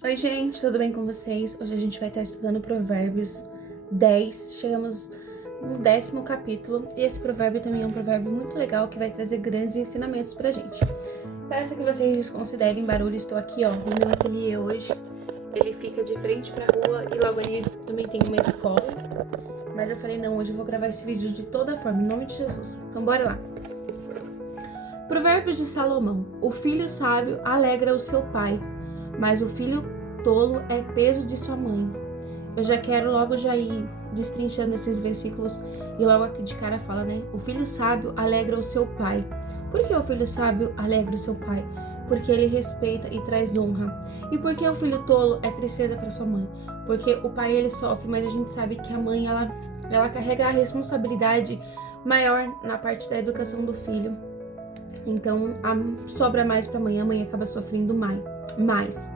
Oi, gente, tudo bem com vocês? Hoje a gente vai estar estudando Provérbios 10. Chegamos no 10º capítulo e esse provérbio também é um provérbio muito legal que vai trazer grandes ensinamentos pra gente. Peço que vocês desconsiderem barulho, estou aqui, ó, no meu ateliê hoje. Ele fica de frente pra rua e logo ali também tem uma escola. Mas eu falei, não, hoje eu vou gravar esse vídeo de toda forma, em nome de Jesus. Então bora lá. Provérbios de Salomão. O filho sábio alegra o seu pai, mas o filho tolo é peso de sua mãe. Eu já quero logo já ir destrinchando esses versículos e logo aqui de cara fala, né? O filho sábio alegra o seu pai. Por que o filho sábio alegra o seu pai? Porque ele respeita e traz honra. E por que o filho tolo é tristeza para sua mãe? Porque o pai ele sofre, mas a gente sabe que a mãe ela carrega a responsabilidade maior na parte da educação do filho. Então sobra mais para a mãe acaba sofrendo mais.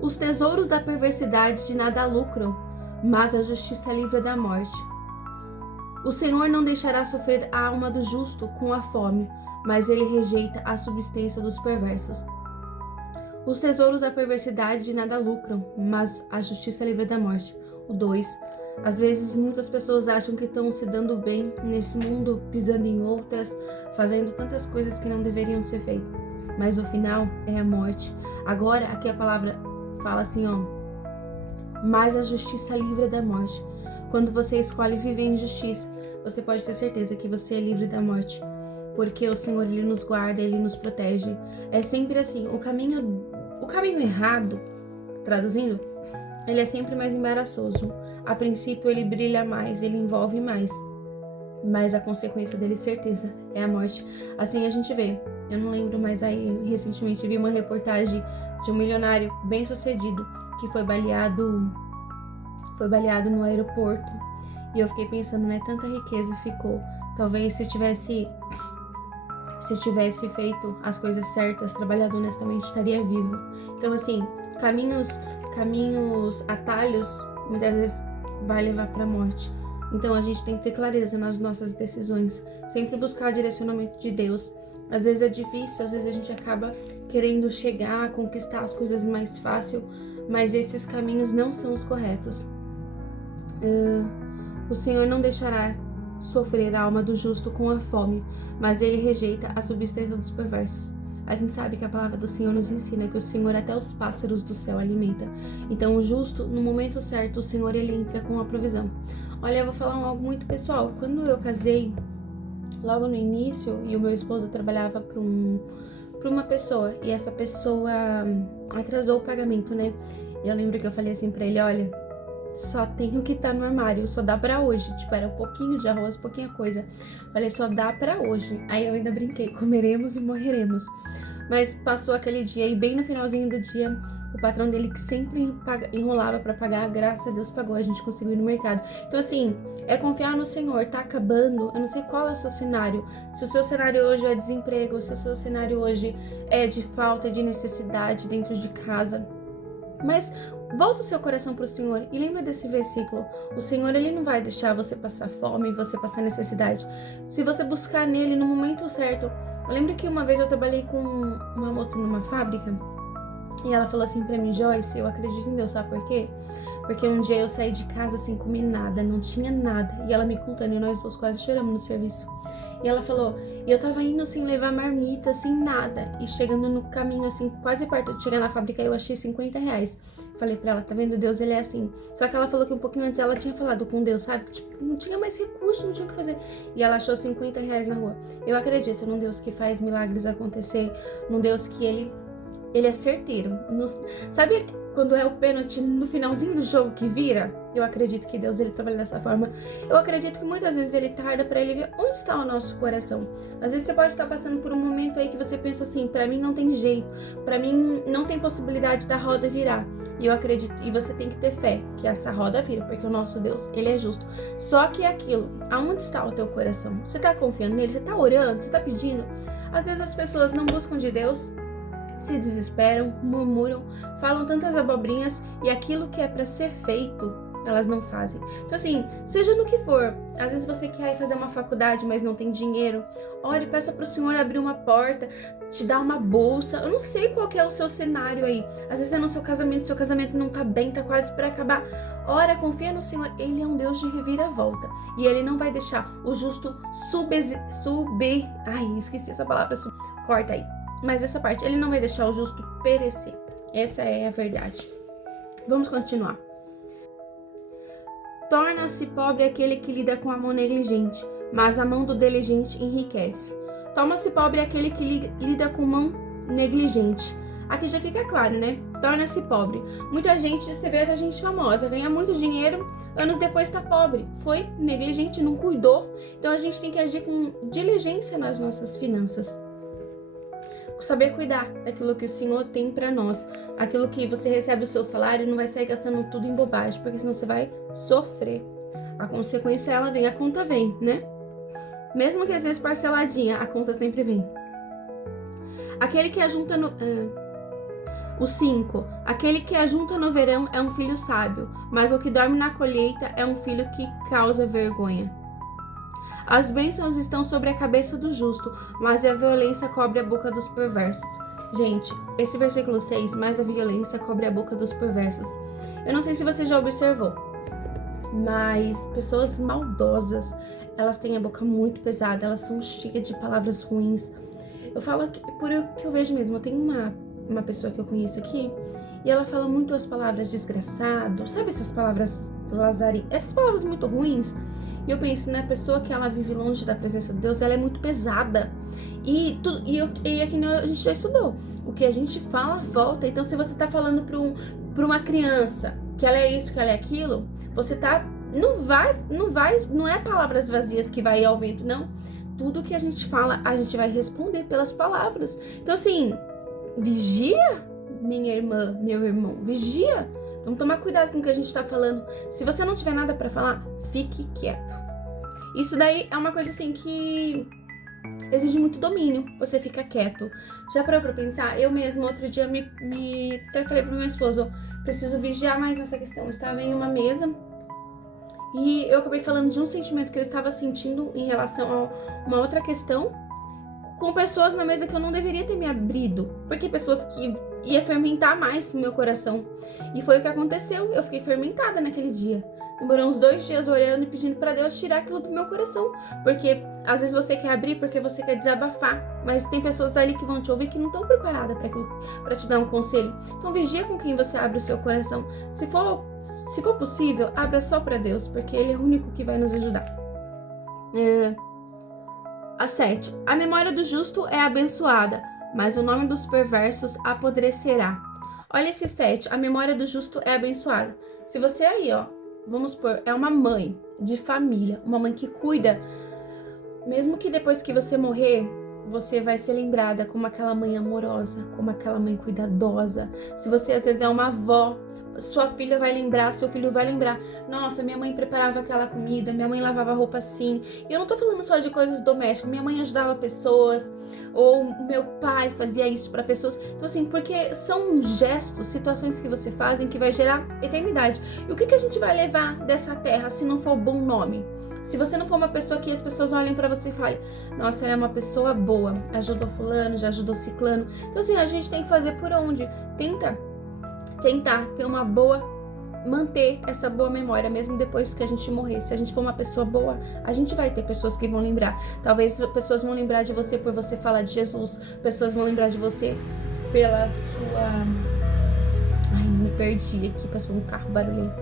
Os tesouros da perversidade de nada lucram, mas a justiça livra da morte. O Senhor não deixará sofrer a alma do justo com a fome, mas ele rejeita a subsistência dos perversos. Os tesouros da perversidade de nada lucram, mas a justiça livra da morte. O 2. Às vezes muitas pessoas acham que estão se dando bem nesse mundo, pisando em outras, fazendo tantas coisas que não deveriam ser feitas. Mas o final é a morte. Agora aqui a palavra fala assim, ó, mas a justiça livra da morte. Quando você escolhe viver em justiça, você pode ter certeza que você é livre da morte. Porque o Senhor, Ele nos guarda, Ele nos protege. É sempre assim, o caminho errado, traduzindo, ele é sempre mais embaraçoso. A princípio ele brilha mais, ele envolve mais. Mas a consequência dele, certeza, é a morte. Assim a gente vê. Eu não lembro, mas aí recentemente vi uma reportagem de um milionário bem sucedido que foi baleado no aeroporto. E eu fiquei pensando, né, tanta riqueza ficou. Talvez se tivesse feito as coisas certas, trabalhado honestamente, estaria vivo. Então assim, caminhos, atalhos, muitas vezes vai levar para a morte. Então a gente tem que ter clareza nas nossas decisões, sempre buscar o direcionamento de Deus. Às vezes é difícil, às vezes a gente acaba querendo chegar, conquistar as coisas mais fácil, mas esses caminhos não são os corretos. O Senhor não deixará sofrer a alma do justo com a fome, mas ele rejeita a subsistência dos perversos. A gente sabe que a palavra do Senhor nos ensina que o Senhor até os pássaros do céu alimenta. Então o justo, no momento certo, o Senhor ele entra com a provisão. Olha, eu vou falar algo muito pessoal. Quando eu casei, logo no início, e o meu esposo trabalhava para uma pessoa, e essa pessoa atrasou o pagamento, né? E eu lembro que eu falei assim para ele, olha, só tem o que tá no armário, só dá pra hoje. Tipo, era um pouquinho de arroz, pouquinha coisa. Falei, só dá pra hoje. Aí eu ainda brinquei, comeremos e morreremos. Mas passou aquele dia e bem no finalzinho do dia, o patrão dele que sempre enrolava pra pagar, graças a Deus pagou, a gente conseguiu ir no mercado. Então assim, é confiar no Senhor, tá acabando, eu não sei qual é o seu cenário. Se o seu cenário hoje é desemprego, se o seu cenário hoje é de falta, de necessidade dentro de casa, mas volta o seu coração para o Senhor e lembra desse versículo. O Senhor, Ele não vai deixar você passar fome, você passar necessidade. Se você buscar nele no momento certo. Eu lembro que uma vez eu trabalhei com uma moça numa fábrica e ela falou assim para mim, Joyce, eu acredito em Deus, sabe por quê? Porque um dia eu saí de casa sem comer nada, não tinha nada. E ela me contando, e nós duas quase choramos no serviço. E ela falou, e eu tava indo sem levar marmita, sem nada. E chegando no caminho, assim, quase perto de chegar na fábrica, eu achei R$50. Falei pra ela, tá vendo? Deus, ele é assim. Só que ela falou que um pouquinho antes ela tinha falado com Deus, sabe? Que, tipo, não tinha mais recurso, não tinha o que fazer. E ela achou R$50 na rua. Eu acredito num Deus que faz milagres acontecer, num Deus que ele é certeiro. Sabe quando é o pênalti no finalzinho do jogo que vira? Eu acredito que Deus ele trabalha dessa forma. Eu acredito que muitas vezes ele tarda para ele ver onde está o nosso coração. Às vezes você pode estar passando por um momento aí que você pensa assim, para mim não tem jeito, para mim não tem possibilidade da roda virar. E eu acredito, e você tem que ter fé que essa roda vira, porque o nosso Deus, ele é justo. Só que é aquilo, aonde está o teu coração? Você está confiando nele? Você está orando? Você está pedindo? Às vezes as pessoas não buscam de Deus, se desesperam, murmuram, falam tantas abobrinhas e aquilo que é para ser feito, elas não fazem. Então assim, seja no que for, às vezes você quer ir fazer uma faculdade, mas não tem dinheiro, ore, peça para o Senhor abrir uma porta, te dar uma bolsa. Eu não sei qual que é o seu cenário aí. Às vezes é no seu casamento não tá bem, tá quase para acabar. Ora, confia no Senhor, Ele é um Deus de reviravolta. E Ele não vai deixar o justo esqueci essa palavra, corta aí. Mas essa parte, Ele não vai deixar o justo perecer. Essa é a verdade. Vamos continuar. Torna-se pobre aquele que lida com a mão negligente, mas a mão do diligente enriquece. Torna-se pobre aquele que lida com mão negligente. Aqui já fica claro, né? Torna-se pobre. Muita gente, você vê a gente famosa, ganha muito dinheiro, anos depois tá pobre. Foi negligente, não cuidou. Então a gente tem que agir com diligência nas nossas finanças. Saber cuidar daquilo que o Senhor tem pra nós. Aquilo que você recebe o seu salário, não vai sair gastando tudo em bobagem, porque senão você vai sofrer. A consequência, ela vem, a conta vem, né? Mesmo que às vezes parceladinha, a conta sempre vem. Aquele que ajunta no... O 5. Aquele que ajunta no verão é um filho sábio, mas o que dorme na colheita é um filho que causa vergonha. As bênçãos estão sobre a cabeça do justo, mas a violência cobre a boca dos perversos. Gente, esse versículo 6, mas a violência cobre a boca dos perversos. Eu não sei se você já observou, mas pessoas maldosas, elas têm a boca muito pesada, elas são cheias de palavras ruins. Eu falo que, por o que eu vejo mesmo, eu tenho uma pessoa que eu conheço aqui, e ela fala muito as palavras desgraçado, sabe essas palavras essas palavras muito ruins. E eu penso, né, a pessoa que ela vive longe da presença de Deus, ela é muito pesada. E é que a gente já estudou. O que a gente fala, volta. Então, se você tá falando pra uma criança que ela é isso, que ela é aquilo, você tá... Não é palavras vazias que vai ao vento, não. Tudo que a gente fala, a gente vai responder pelas palavras. Então, assim, vigia, minha irmã, meu irmão, vigia. Vamos tomar cuidado com o que a gente tá falando. Se você não tiver nada pra falar, fique quieto. Isso daí é uma coisa assim que exige muito domínio, você fica quieto. Já parou pra pensar? Eu mesma, outro dia, até falei pro meu esposo, preciso vigiar mais nessa questão. Eu estava em uma mesa e eu acabei falando de um sentimento que eu estava sentindo em relação a uma outra questão com pessoas na mesa que eu não deveria ter me abrido, porque pessoas que ia fermentar mais no meu coração. E foi o que aconteceu, eu fiquei fermentada naquele dia. Demorou uns 2 dias orando e pedindo pra Deus tirar aquilo do meu coração, porque às vezes você quer abrir porque você quer desabafar, mas tem pessoas ali que vão te ouvir que não estão preparadas para te dar um conselho. Então vigia com quem você abre o seu coração. Se for possível, abra só pra Deus, porque Ele é o único que vai nos ajudar. A 7. A memória do justo é abençoada, mas o nome dos perversos apodrecerá. Olha esse 7. A memória do justo é abençoada. Se você aí, ó, vamos supor, é uma mãe de família, uma mãe que cuida, mesmo que depois que você morrer, você vai ser lembrada como aquela mãe amorosa, como aquela mãe cuidadosa. Se você às vezes é uma avó, sua filha vai lembrar, seu filho vai lembrar, nossa, minha mãe preparava aquela comida, minha mãe lavava roupa assim. E eu não tô falando só de coisas domésticas, minha mãe ajudava pessoas, ou meu pai fazia isso para pessoas. Então assim, porque são gestos, situações que você fazem que vai gerar eternidade. E o que a gente vai levar dessa terra se não for bom nome? Se você não for uma pessoa que as pessoas olhem pra você e falem, nossa, ela é uma pessoa boa, ajudou fulano, já ajudou ciclano. Então assim, a gente tem que fazer por onde? Tentar ter uma boa, manter essa boa memória, mesmo depois que a gente morrer. Se a gente for uma pessoa boa, a gente vai ter pessoas que vão lembrar. Talvez pessoas vão lembrar de você por você falar de Jesus, pessoas vão lembrar de você pela sua... Ai, me perdi aqui, passou um carro barulhento.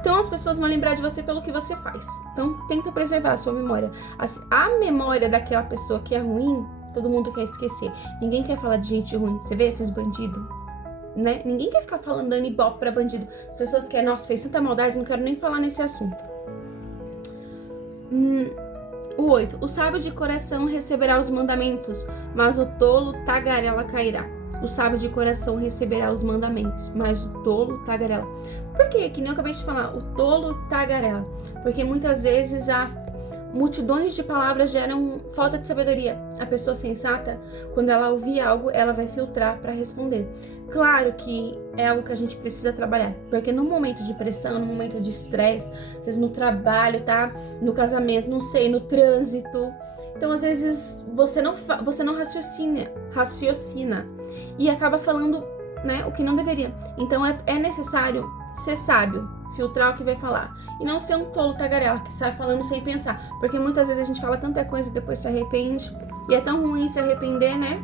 Então as pessoas vão lembrar de você pelo que você faz. Então tenta preservar a sua memória. A memória daquela pessoa que é ruim, todo mundo quer esquecer. Ninguém quer falar de gente ruim. Você vê esses bandidos? Né? Ninguém quer ficar falando dando ibope pra bandido. As pessoas querem, nossa, fez tanta maldade, não quero nem falar nesse assunto. O 8. O sábio de coração receberá os mandamentos, mas o tolo tagarela cairá. O sábio de coração receberá os mandamentos, mas o tolo tagarela. Por quê? Que nem eu acabei de falar, o tolo tagarela. Porque muitas vezes multidões de palavras geram falta de sabedoria. A pessoa sensata, quando ela ouvir algo, ela vai filtrar para responder. Claro que é algo que a gente precisa trabalhar, porque no momento de pressão, no momento de estresse, às vezes no trabalho, tá? No casamento, não sei, no trânsito, Então, às vezes, você não raciocina e acaba falando, né, o que não deveria. Então, é necessário ser sábio, filtrar o que vai falar. E não ser um tolo tagarela que sai falando sem pensar. Porque muitas vezes a gente fala tanta coisa e depois se arrepende. E é tão ruim se arrepender, né?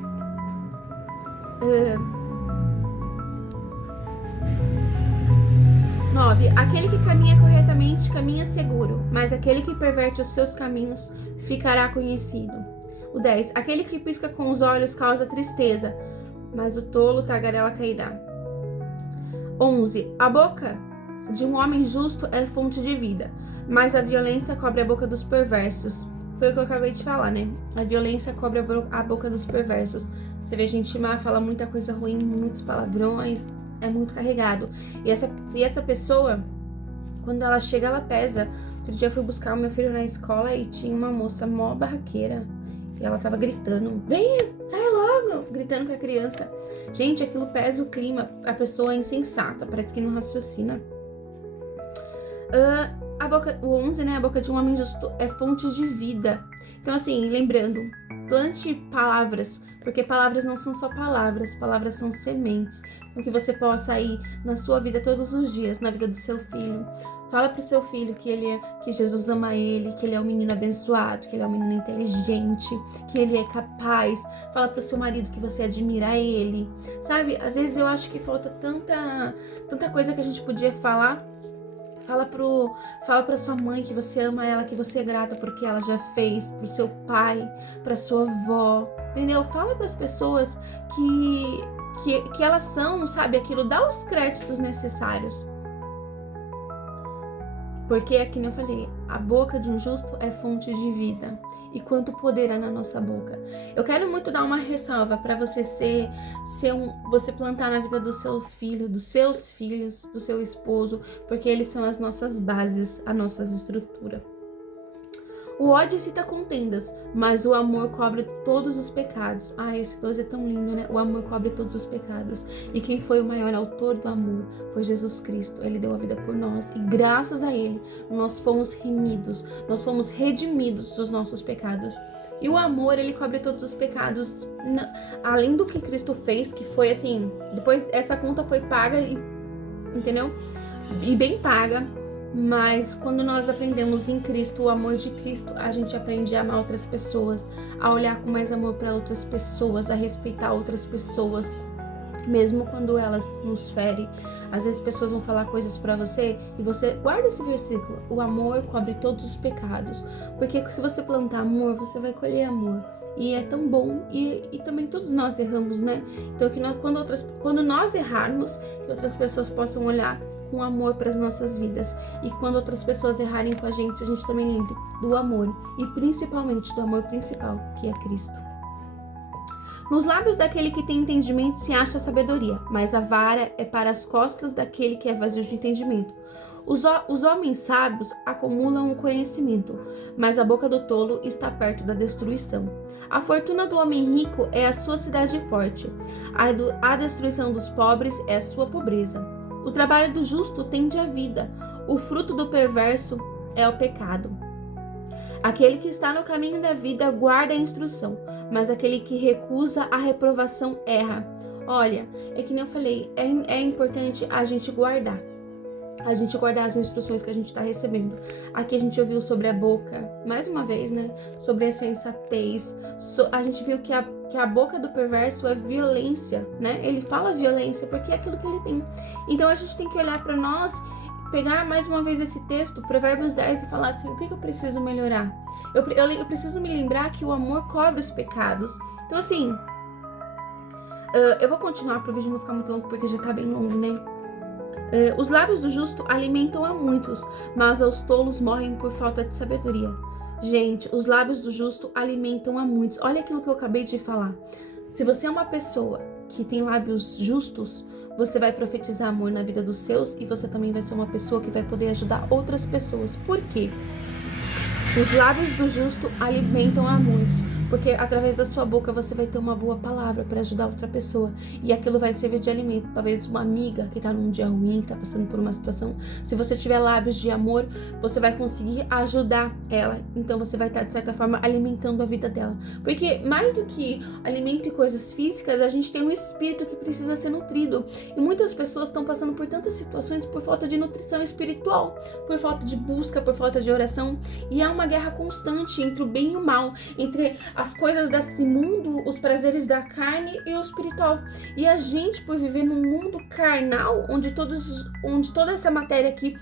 9. Aquele que caminha corretamente caminha seguro, mas aquele que perverte os seus caminhos ficará conhecido. O 10. Aquele que pisca com os olhos causa tristeza, mas o tolo tagarela cairá. 11. A boca de um homem justo é fonte de vida, mas a violência cobre a boca dos perversos. Foi o que eu acabei de falar, né? A violência cobre a boca dos perversos. Você vê gente má, fala muita coisa ruim, muitos palavrões, é muito carregado. E essa pessoa, quando ela chega, ela pesa. Outro dia eu fui buscar o meu filho na escola e tinha uma moça mó barraqueira. E ela tava gritando, vem, sai logo, gritando com a criança. Gente, aquilo pesa o clima, a pessoa é insensata, parece que não raciocina. O 11, né? A boca de um homem justo é fonte de vida. Então, assim, lembrando, plante palavras, porque palavras não são só palavras, palavras são sementes. Então, que você possa ir na sua vida todos os dias, na vida do seu filho. Fala pro seu filho que Jesus ama ele, que ele é um menino abençoado, que ele é um menino inteligente, que ele é capaz. Fala pro seu marido que você admira ele. Sabe? Às vezes eu acho que falta tanta coisa que a gente podia falar. Fala pra sua mãe que você ama ela, que você é grata porque ela já fez, pro seu pai, pra sua avó, entendeu? Fala pras pessoas que elas são, sabe, aquilo, dá os créditos necessários. Porque, é que nem eu falei, a boca de um justo é fonte de vida. E quanto poder há na nossa boca. Eu quero muito dar uma ressalva para você você plantar na vida do seu filho, dos seus filhos, do seu esposo, porque eles são as nossas bases, a nossa estrutura. O ódio excita contendas, mas o amor cobre todos os pecados. Esse 12 é tão lindo, né? O amor cobre todos os pecados. E quem foi o maior autor do amor foi Jesus Cristo. Ele deu a vida por nós e graças a Ele nós fomos remidos, nós fomos redimidos dos nossos pecados. E o amor, ele cobre todos os pecados, além do que Cristo fez, que foi assim, depois essa conta foi paga, entendeu? E bem paga. Mas quando nós aprendemos em Cristo, o amor de Cristo, a gente aprende a amar outras pessoas, a olhar com mais amor para outras pessoas, a respeitar outras pessoas, mesmo quando elas nos ferem. Às vezes pessoas vão falar coisas para você e você guarda esse versículo: o amor cobre todos os pecados, porque se você plantar amor, você vai colher amor. E é tão bom, e também todos nós erramos, né? Então quando nós errarmos, que outras pessoas possam olhar com amor para as nossas vidas. E quando outras pessoas errarem com a gente também lembre do amor. E principalmente do amor principal, que é Cristo. Nos lábios daquele que tem entendimento se acha sabedoria, mas a vara é para as costas daquele que é vazio de entendimento. Os homens sábios acumulam o conhecimento, mas a boca do tolo está perto da destruição. A fortuna do homem rico é a sua cidade forte. A destruição dos pobres é a sua pobreza. O trabalho do justo tende à vida, o fruto do perverso é o pecado. Aquele que está no caminho da vida guarda a instrução, mas aquele que recusa a reprovação erra. Olha, é que nem eu falei, é importante a gente guardar as instruções que a gente está recebendo. Aqui a gente ouviu sobre a boca, mais uma vez, né? Sobre a sensatez. A gente viu que a boca do perverso é violência, né? Ele fala violência porque é aquilo que ele tem. Então a gente tem que olhar para nós, pegar mais uma vez esse texto, Provérbios 10, e falar assim: o que eu preciso melhorar? Eu preciso me lembrar que o amor cobre os pecados. Então assim, eu vou continuar para o vídeo não ficar muito longo, porque já tá bem longo, né? Os lábios do justo alimentam a muitos, mas os tolos morrem por falta de sabedoria. Gente, os lábios do justo alimentam a muitos. Olha aquilo que eu acabei de falar. Se você é uma pessoa que tem lábios justos, você vai profetizar amor na vida dos seus e você também vai ser uma pessoa que vai poder ajudar outras pessoas. Por quê? Os lábios do justo alimentam a muitos, porque através da sua boca você vai ter uma boa palavra para ajudar outra pessoa, e aquilo vai servir de alimento. Talvez uma amiga que tá num dia ruim, que tá passando por uma situação, se você tiver lábios de amor, você vai conseguir ajudar ela, então você vai estar de certa forma alimentando a vida dela, porque mais do que alimento e coisas físicas, a gente tem um espírito que precisa ser nutrido, e muitas pessoas estão passando por tantas situações por falta de nutrição espiritual, por falta de busca, por falta de oração, e há uma guerra constante entre o bem e o mal, entre as coisas desse mundo, os prazeres da carne e o espiritual. E a gente, por viver num mundo carnal, onde toda essa matéria aqui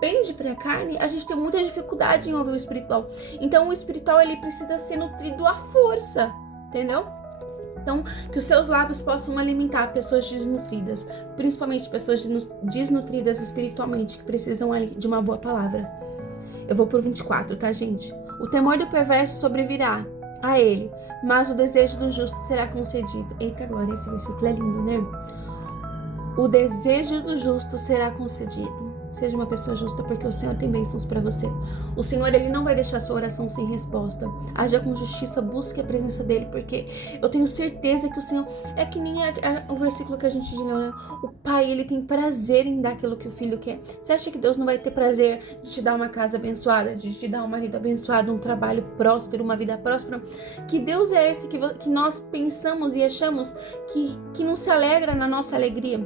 pende para a carne, a gente tem muita dificuldade em ouvir o espiritual. Então o espiritual, ele precisa ser nutrido à força, entendeu? Então, que os seus lábios possam alimentar pessoas desnutridas, principalmente pessoas desnutridas espiritualmente, que precisam de uma boa palavra. Eu vou por 24, tá, gente? O temor do perverso sobrevirá a ele, mas o desejo do justo será concedido. Eita glória, esse versículo é lindo, né? O desejo do justo será concedido. Seja uma pessoa justa, porque o Senhor tem bênçãos para você. O Senhor, ele não vai deixar sua oração sem resposta. Haja com justiça, busque a presença dele, porque eu tenho certeza que o Senhor, é que nem o versículo que a gente leu, né? O pai, ele tem prazer em dar aquilo que o filho quer. Você acha que Deus não vai ter prazer de te dar uma casa abençoada, de te dar um marido abençoado, um trabalho próspero, uma vida próspera? Que Deus é esse que nós pensamos e achamos que não se alegra na nossa alegria?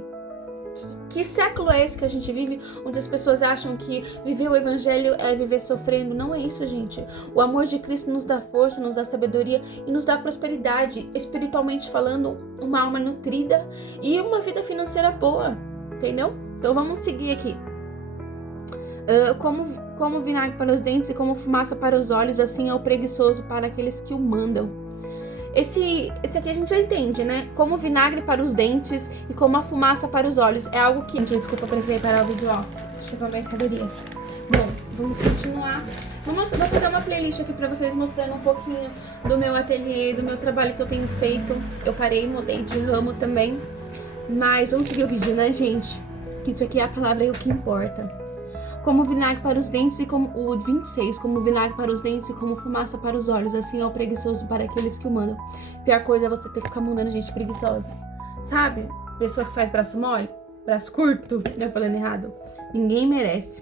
Que século é esse que a gente vive, onde as pessoas acham que viver o evangelho é viver sofrendo? Não é isso, gente. O amor de Cristo nos dá força, nos dá sabedoria e nos dá prosperidade, espiritualmente falando, uma alma nutrida e uma vida financeira boa, entendeu? Então vamos seguir aqui. Como vinagre para os dentes e como fumaça para os olhos, assim é o preguiçoso para aqueles que o mandam. Esse aqui a gente já entende, né? Como vinagre para os dentes e como a fumaça para os olhos. É algo que... Gente, desculpa, precisei parar o vídeo, ó. Chegou a mercadoria. Bom, vamos continuar. Vou fazer uma playlist aqui pra vocês, mostrando um pouquinho do meu ateliê, do meu trabalho que eu tenho feito. Eu parei, mudei de ramo também. Mas vamos seguir o vídeo, né, gente? Que isso aqui é a palavra e o que importa. Como vinagre para os dentes e como... O 26, como vinagre para os dentes e como fumaça para os olhos, assim é o preguiçoso para aqueles que o mandam. Pior coisa é você ter que ficar mandando gente preguiçosa. Sabe? Pessoa que faz braço mole, braço curto, já falando errado. Ninguém merece.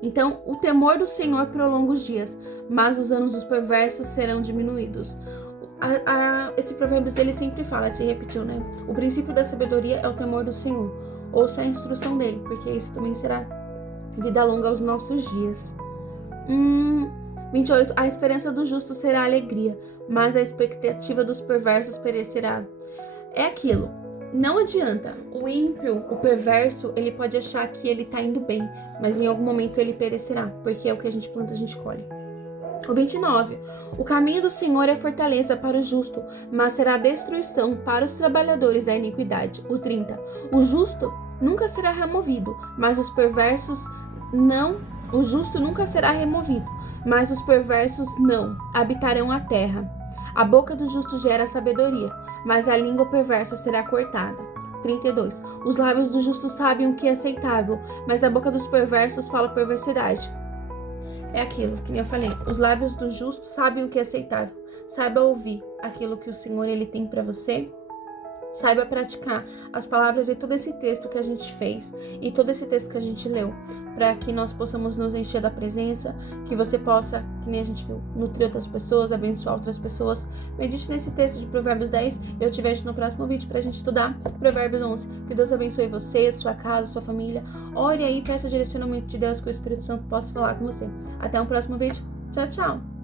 Então, o temor do Senhor prolonga os dias, mas os anos dos perversos serão diminuídos. Esse provérbio ele sempre fala, se repetiu, né? O princípio da sabedoria é o temor do Senhor. Ouça a instrução dele, porque isso também será vida longa aos nossos dias. 28. A esperança do justo será alegria, mas a expectativa dos perversos perecerá. É aquilo. Não adianta. O ímpio, o perverso, ele pode achar que ele tá indo bem, mas em algum momento ele perecerá, porque é o que a gente planta, a gente colhe. O 29. O caminho do Senhor é fortaleza para o justo, mas será destruição para os trabalhadores da iniquidade. O 30. O justo nunca será removido, mas os perversos não. O justo nunca será removido, mas os perversos não habitarão a terra. A boca do justo gera sabedoria, mas a língua perversa será cortada. 32. Os lábios do justo sabem o que é aceitável, mas a boca dos perversos fala perversidade. É aquilo que eu falei. Os lábios do justo sabem o que é aceitável. Saiba ouvir aquilo que o Senhor ele tem para você. Saiba praticar as palavras de todo esse texto que a gente fez e todo esse texto que a gente leu, para que nós possamos nos encher da presença, que você possa, que nem a gente viu, nutrir outras pessoas, abençoar outras pessoas. Medite nesse texto de Provérbios 10. Eu te vejo no próximo vídeo pra gente estudar Provérbios 11. Que Deus abençoe você, sua casa, sua família. Ore aí, peça o direcionamento de Deus, que o Espírito Santo possa falar com você. Até o próximo vídeo. Tchau, tchau!